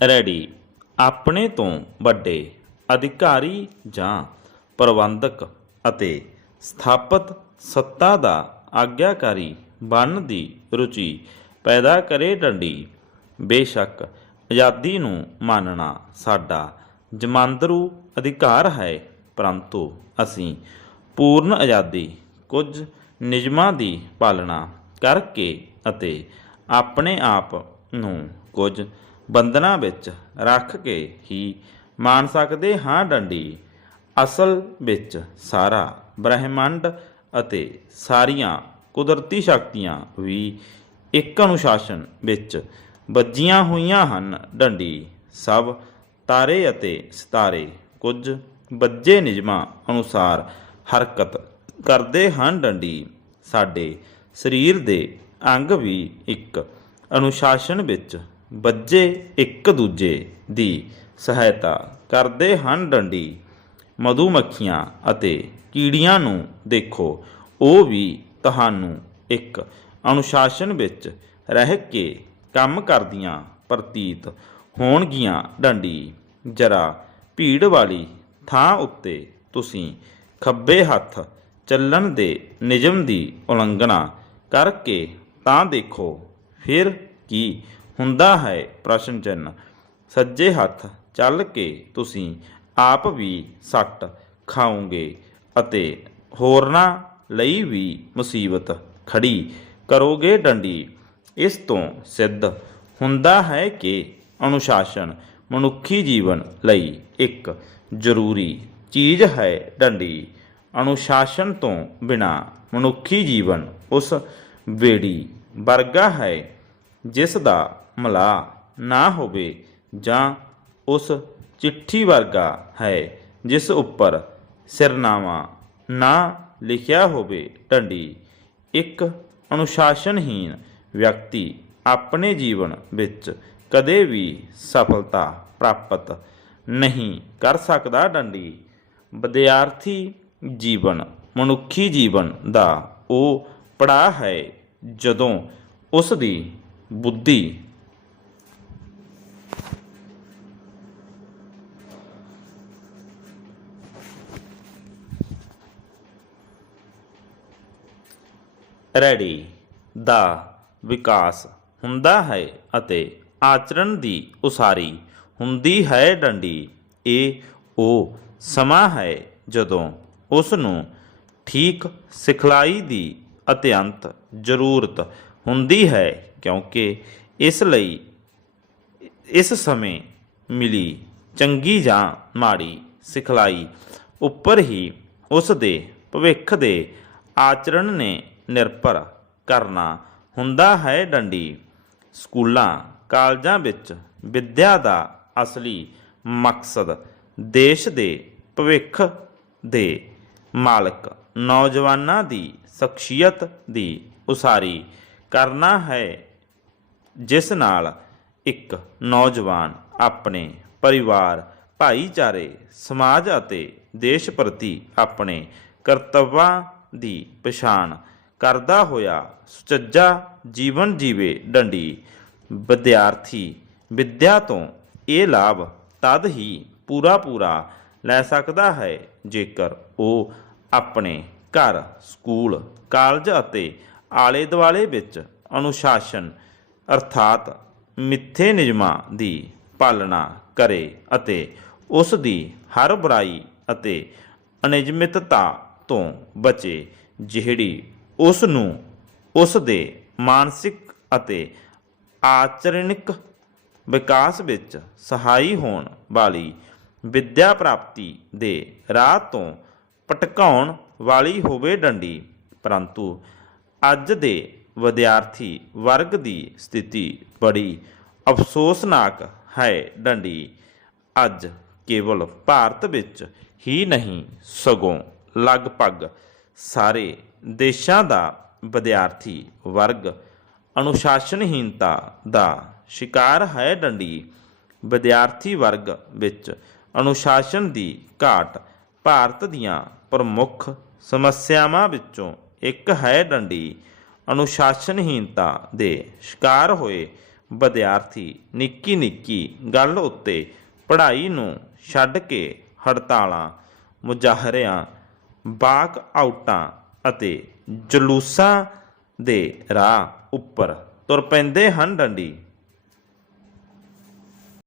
Ready. ਆਪਣੇ ਤੋਂ ਵੱਡੇ ਅਧਿਕਾਰੀ ਜਾਂ ਪ੍ਰਬੰਧਕ ਅਤੇ ਸਥਾਪਿਤ ਸੱਤਾ ਦਾ ਆਗਿਆਕਾਰੀ ਬਣਨ ਦੀ ਰੁਚੀ ਪੈਦਾ ਕਰੇ ਡੰਡੀ। ਬੇਸ਼ੱਕ ਆਜ਼ਾਦੀ ਨੂੰ ਮੰਨਣਾ ਸਾਡਾ ਜਮਾਂਦਰੂ ਅਧਿਕਾਰ ਹੈ, ਪਰੰਤੂ ਅਸੀਂ ਪੂਰਨ ਆਜ਼ਾਦੀ ਕੁਝ ਨਿਯਮਾਂ ਦੀ ਪਾਲਣਾ ਕਰਕੇ ਅਤੇ ਆਪਣੇ ਆਪ ਨੂੰ ਕੁਝ ਬੰਧਨਾਂ ਵਿੱਚ ਰੱਖ ਕੇ ਹੀ ਮਾਣ ਸਕਦੇ ਹਾਂ ਡੰਡੀ। ਅਸਲ ਵਿੱਚ ਸਾਰਾ ਬ੍ਰਹਿਮੰਡ ਅਤੇ ਸਾਰੀਆਂ ਕੁਦਰਤੀ ਸ਼ਕਤੀਆਂ ਵੀ ਇੱਕ ਅਨੁਸ਼ਾਸਨ ਵਿੱਚ ਵੱਜੀਆਂ ਹੋਈਆਂ ਹਨ ਡੰਡੀ। ਸਭ ਤਾਰੇ ਅਤੇ ਸਿਤਾਰੇ ਕੁਝ ਵੱਜੇ ਨਿਯਮਾਂ ਅਨੁਸਾਰ ਹਰਕਤ ਕਰਦੇ ਹਨ ਡੰਡੀ। ਸਾਡੇ ਸਰੀਰ ਦੇ ਅੰਗ ਵੀ ਇੱਕ ਅਨੁਸ਼ਾਸਨ ਵਿੱਚ ਬੱਜੇ ਇੱਕ ਦੂਜੇ ਦੀ ਸਹਾਇਤਾ ਕਰਦੇ ਹਨ ਡੰਡੀ। ਮਧੂਮੱਖੀਆਂ ਅਤੇ ਕੀੜੀਆਂ ਨੂੰ ਦੇਖੋ, ਉਹ ਵੀ ਤੁਹਾਨੂੰ ਇੱਕ ਅਨੁਸ਼ਾਸਨ ਵਿੱਚ ਰਹਿ ਕੇ ਕੰਮ ਕਰਦੀਆਂ ਪ੍ਰਤੀਤ ਹੋਣਗੀਆਂ ਡੰਡੀ। ਜਰਾ ਭੀੜ ਵਾਲੀ ਥਾਂ ਉੱਤੇ ਤੁਸੀਂ ਖੱਬੇ ਹੱਥ ਚੱਲਣ ਦੇ ਨਿਯਮ ਦੀ ਉਲੰਘਣਾ ਕਰਕੇ ਤਾਂ ਦੇਖੋ, ਫਿਰ ਕੀ ਹੁੰਦਾ ਹੈ ਪ੍ਰਸ਼ਨ ਚਿੰਨ੍ਹ। ਸੱਜੇ ਹੱਥ ਚੱਲ ਕੇ ਤੁਸੀਂ ਆਪ ਵੀ ਸੱਟ ਖਾਓਗੇ ਅਤੇ ਹੋਰਨਾਂ ਲਈ ਵੀ ਮੁਸੀਬਤ ਖੜੀ ਕਰੋਗੇ ਡੰਡੀ। ਇਸ ਤੋਂ ਸਿੱਧ ਹੁੰਦਾ ਹੈ ਕਿ ਅਨੁਸ਼ਾਸਨ ਮਨੁੱਖੀ ਜੀਵਨ ਲਈ ਇੱਕ ਜ਼ਰੂਰੀ ਚੀਜ਼ ਹੈ ਡੰਡੀ। ਅਨੁਸ਼ਾਸਨ ਤੋਂ ਬਿਨਾ ਮਨੁੱਖੀ ਜੀਵਨ ਉਸ ਵੇੜੀ ਵਰਗਾ ਹੈ। ਜਿਸ ਦਾ ਮਲਾ ਨਾ ਹੋਵੇ ਜਾਂ ਉਸ ਚਿੱਠੀ ਵਰਗਾ ਹੈ, ਜਿਸ ਉੱਪਰ ਸਿਰਨਾਮਾ ਨਾ ਲਿਖਿਆ ਹੋਵੇ ਢੰਡੀ ਇੱਕ ਅਨੁਸ਼ਾਸਨਹੀਨ ਵਿਅਕਤੀ ਆਪਣੇ ਜੀਵਨ ਵਿੱਚ ਕਦੇ ਵੀ ਸਫਲਤਾ ਪ੍ਰਾਪਤ ਨਹੀਂ ਕਰ ਸਕਦਾ ਡੰਡੀ ਵਿਦਿਆਰਥੀ ਜੀਵਨ, ਮਨੁੱਖੀ ਜੀਵਨ ਦਾ ਉਹ ਪੜਾਅ ਹੈ ਜਦੋਂ ਉਸ ਦੀ ਬੁੱਧੀ। ਰੈਡੀ। ਦਾ ਵਿਕਾਸ ਹੁੰਦਾ ਹੈ ਅਤੇ ਆਚਰਣ ਦੀ ਉਸਾਰੀ ਹੁੰਦੀ ਹੈ ਡੰਡੀ। ਇਹ ਉਹ ਸਮਾਂ ਹੈ ਜਦੋਂ ਉਸ ਨੂੰ ਠੀਕ ਸਿਖਲਾਈ ਦੀ ਅਤਿਅੰਤ ਜ਼ਰੂਰਤ ਹੁੰਦੀ ਹੈ ਕਿਉਂਕਿ ਇਸ ਲਈ ਇਸ ਸਮੇਂ ਮਿਲੀ ਚੰਗੀ ਜਾਂ ਮਾੜੀ ਸਿਖਲਾਈ ਉੱਪਰ ਹੀ ਉਸ ਦੇ ਭਵਿੱਖ ਦੇ ਆਚਰਣ ਨੇ ਨਿਰਭਰ ਕਰਨਾ ਹੁੰਦਾ ਹੈ ਡੰਡੀ। ਸਕੂਲਾਂ, ਕਾਲਜਾਂ ਵਿੱਚ ਵਿੱਦਿਆ ਦਾ ਅਸਲੀ ਮਕਸਦ ਦੇਸ਼ ਦੇ ਭਵਿੱਖ ਦੇ ਮਾਲਕ ਨੌਜਵਾਨਾਂ ਦੀ ਸ਼ਖਸੀਅਤ ਦੀ ਉਸਾਰੀ ਕਰਨਾ ਹੈ। ਜਿਸ ਨਾਲ ਇੱਕ ਨੌਜਵਾਨ ਆਪਣੇ ਪਰਿਵਾਰ, ਭਾਈਚਾਰੇ, ਸਮਾਜ ਅਤੇ ਦੇਸ਼ ਪ੍ਰਤੀ ਆਪਣੇ ਕਰਤੱਵਾਂ ਦੀ ਪਛਾਣ ਕਰਦਾ ਹੋਇਆ ਸੁਚੱਜਾ ਜੀਵਨ ਜੀਵੇ ਡੰਡੀ, ਵਿਦਿਆਰਥੀ ਵਿਦਿਆ ਤੋਂ ਇਹ ਲਾਭ ਤਦ ਹੀ ਪੂਰਾ ਪੂਰਾ ਲੈ ਸਕਦਾ ਹੈ ਜੇਕਰ ਉਹ ਆਪਣੇ ਘਰ, ਸਕੂਲ, ਕਾਲਜ ਅਤੇ ਆਲੇ ਦੁਆਲੇ ਵਿੱਚ ਅਨੁਸ਼ਾਸਨ ਅਰਥਾਤ ਮਿੱਥੇ ਨਿਯਮਾਂ ਦੀ ਪਾਲਣਾ ਕਰੇ ਅਤੇ ਉਸ ਦੀ ਹਰ ਬੁਰਾਈ ਅਤੇ ਅਨਿਯਮਿਤਤਾ ਤੋਂ ਬਚੇ, ਜਿਹੜੀ ਉਸ ਨੂੰ ਉਸ ਦੇ ਮਾਨਸਿਕ ਅਤੇ ਆਚਰਣਿਕ ਵਿਕਾਸ ਵਿੱਚ ਸਹਾਈ ਹੋਣ ਵਾਲੀ ਵਿੱਦਿਆ ਪ੍ਰਾਪਤੀ ਦੇ ਰਾਹ ਤੋਂ ਭਟਕਾਉਣ ਵਾਲੀ ਹੋਵੇ ਡੰਡੀ। ਪਰੰਤੂ ਅੱਜ ਦੇ ਵਿਦਿਆਰਥੀ ਵਰਗ ਦੀ ਸਥਿਤੀ ਬੜੀ ਅਫਸੋਸਨਾਕ ਹੈ ਡੰਡੀ। ਅੱਜ ਕੇਵਲ ਭਾਰਤ ਵਿੱਚ ਹੀ ਨਹੀਂ, ਸਗੋਂ ਲਗਭਗ ਸਾਰੇ ਦੇਸ਼ਾਂ ਦਾ ਵਿਦਿਆਰਥੀ ਵਰਗ ਅਨੁਸ਼ਾਸਨਹੀਨਤਾ ਦਾ ਸ਼ਿਕਾਰ ਹੈ ਡੰਡੀ। ਵਿਦਿਆਰਥੀ ਵਰਗ ਵਿੱਚ ਅਨੁਸ਼ਾਸਨ ਦੀ ਘਾਟ ਭਾਰਤ ਦੀਆਂ ਪ੍ਰਮੁੱਖ ਸਮੱਸਿਆਵਾਂ ਵਿੱਚੋਂ ਇੱਕ ਹੈ ਡੰਡੀ ਅਨੁਸ਼ਾਸਨਹੀਨਤਾ ਦੇ ਸ਼ਿਕਾਰ ਹੋਏ ਵਿਦਿਆਰਥੀ ਨਿੱਕੀ ਨਿੱਕੀ ਗੱਲ ਉੱਤੇ ਪੜ੍ਹਾਈ ਨੂੰ ਛੱਡ ਕੇ ਹੜਤਾਲਾਂ, ਮੁਜ਼ਾਹਰਿਆਂ ਬਾਕ ਆਊਟਾਂ ਅਤੇ ਜਲੂਸਾਂ ਦੇ ਰਾਹ ਉੱਪਰ ਤੁਰ ਪੈਂਦੇ ਹਨ ਡੰਡੀ।